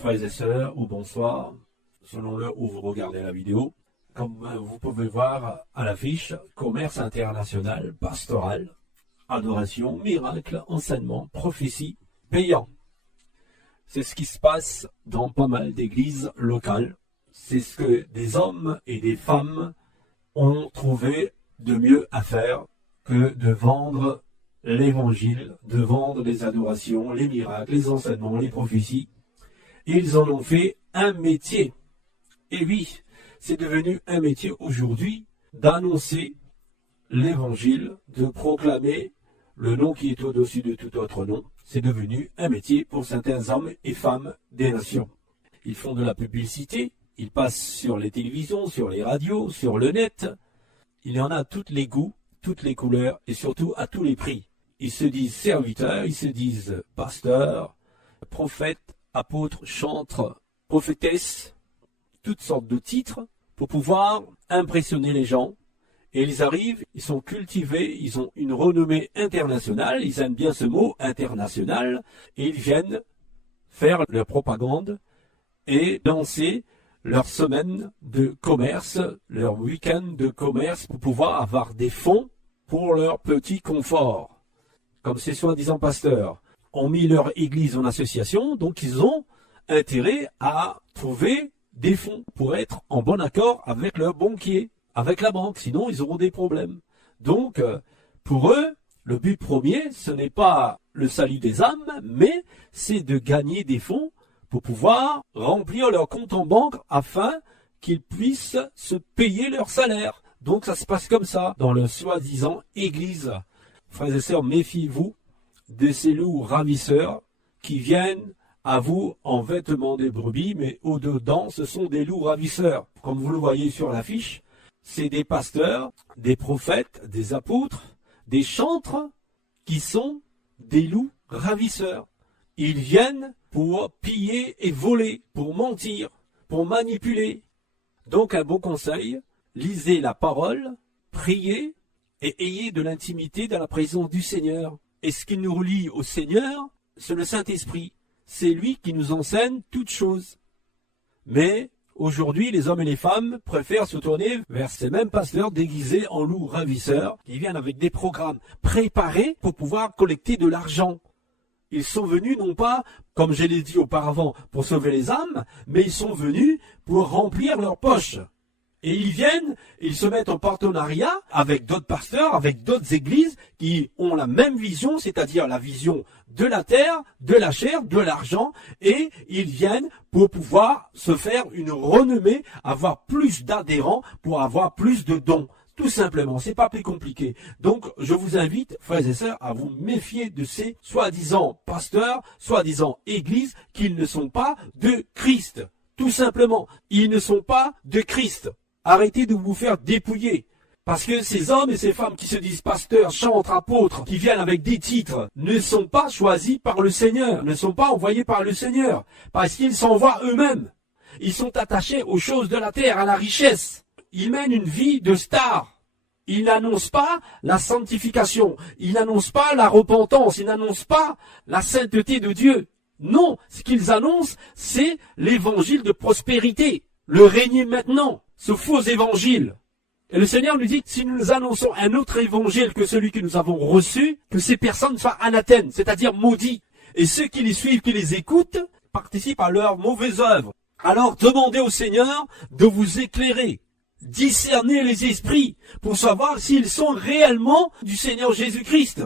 frères et sœurs, ou bonsoir, selon l'heure où vous regardez la vidéo. Comme vous pouvez voir à l'affiche, commerce international, pastoral, adoration, miracle, enseignement, prophétie, payant. C'est ce qui se passe dans pas mal d'églises locales. C'est ce que des hommes et des femmes ont trouvé de mieux à faire que de vendre l'évangile, de vendre les adorations, les miracles, les enseignements, les prophéties. Ils en ont fait un métier. Et oui, c'est devenu un métier aujourd'hui d'annoncer l'évangile, de proclamer le nom qui est au-dessus de tout autre nom. C'est devenu un métier pour certains hommes et femmes des nations. Ils font de la publicité, ils passent sur les télévisions, sur les radios, sur le net. Il y en a à tous les goûts, toutes les couleurs et surtout à tous les prix. Ils se disent serviteurs, ils se disent pasteurs, prophètes, apôtres, chantres, prophétesses, toutes sortes de titres pour pouvoir impressionner les gens. Et ils arrivent, ils sont cultivés, ils ont une renommée internationale, ils aiment bien ce mot international, et ils viennent faire leur propagande et lancer leur semaine de commerce, leur week-end de commerce pour pouvoir avoir des fonds pour leur petit confort. Comme ces soi-disant pasteurs ont mis leur église en association, donc ils ont intérêt à trouver des fonds pour être en bon accord avec leur banquier, avec la banque, sinon ils auront des problèmes. Donc, pour eux, le but premier, ce n'est pas le salut des âmes, mais c'est de gagner des fonds pour pouvoir remplir leur compte en banque afin qu'ils puissent se payer leur salaire. Donc ça se passe comme ça dans le soi-disant église. Frères et sœurs, méfiez-vous de ces loups ravisseurs qui viennent à vous en vêtements des brebis, mais au-dedans, ce sont des loups ravisseurs. Comme vous le voyez sur l'affiche, c'est des pasteurs, des prophètes, des apôtres, des chantres qui sont des loups ravisseurs. Ils viennent pour piller et voler, pour mentir, pour manipuler. Donc un bon conseil, lisez la parole, priez et ayez de l'intimité dans la présence du Seigneur. Et ce qui nous relie au Seigneur, c'est le Saint-Esprit. C'est lui qui nous enseigne toutes choses. Mais aujourd'hui, les hommes et les femmes préfèrent se tourner vers ces mêmes pasteurs déguisés en loups ravisseurs qui viennent avec des programmes préparés pour pouvoir collecter de l'argent. Ils sont venus non pas, comme je l'ai dit auparavant, pour sauver les âmes, mais ils sont venus pour remplir leurs poches. Et ils viennent, ils se mettent en partenariat avec d'autres pasteurs, avec d'autres églises qui ont la même vision, c'est-à-dire la vision de la terre, de la chair, de l'argent, et ils viennent pour pouvoir se faire une renommée, avoir plus d'adhérents, pour avoir plus de dons. Tout simplement, c'est pas plus compliqué. Donc, je vous invite, frères et sœurs, à vous méfier de ces soi-disant pasteurs, soi-disant églises, qu'ils ne sont pas de Christ. Tout simplement, ils ne sont pas de Christ. Arrêtez de vous faire dépouiller. Parce que ces hommes et ces femmes qui se disent pasteurs, chantres, apôtres, qui viennent avec des titres, ne sont pas choisis par le Seigneur, ne sont pas envoyés par le Seigneur. Parce qu'ils s'envoient eux-mêmes. Ils sont attachés aux choses de la terre, à la richesse. Ils mènent une vie de star. Ils n'annoncent pas la sanctification. Ils n'annoncent pas la repentance. Ils n'annoncent pas la sainteté de Dieu. Non, ce qu'ils annoncent, c'est l'évangile de prospérité. Le régner maintenant. Ce faux évangile. Et le Seigneur nous dit, si nous annonçons un autre évangile que celui que nous avons reçu, que ces personnes soient anathèmes, c'est-à-dire maudits. Et ceux qui les suivent, qui les écoutent, participent à leurs mauvaises œuvres. Alors demandez au Seigneur de vous éclairer, discerner les esprits, pour savoir s'ils sont réellement du Seigneur Jésus-Christ.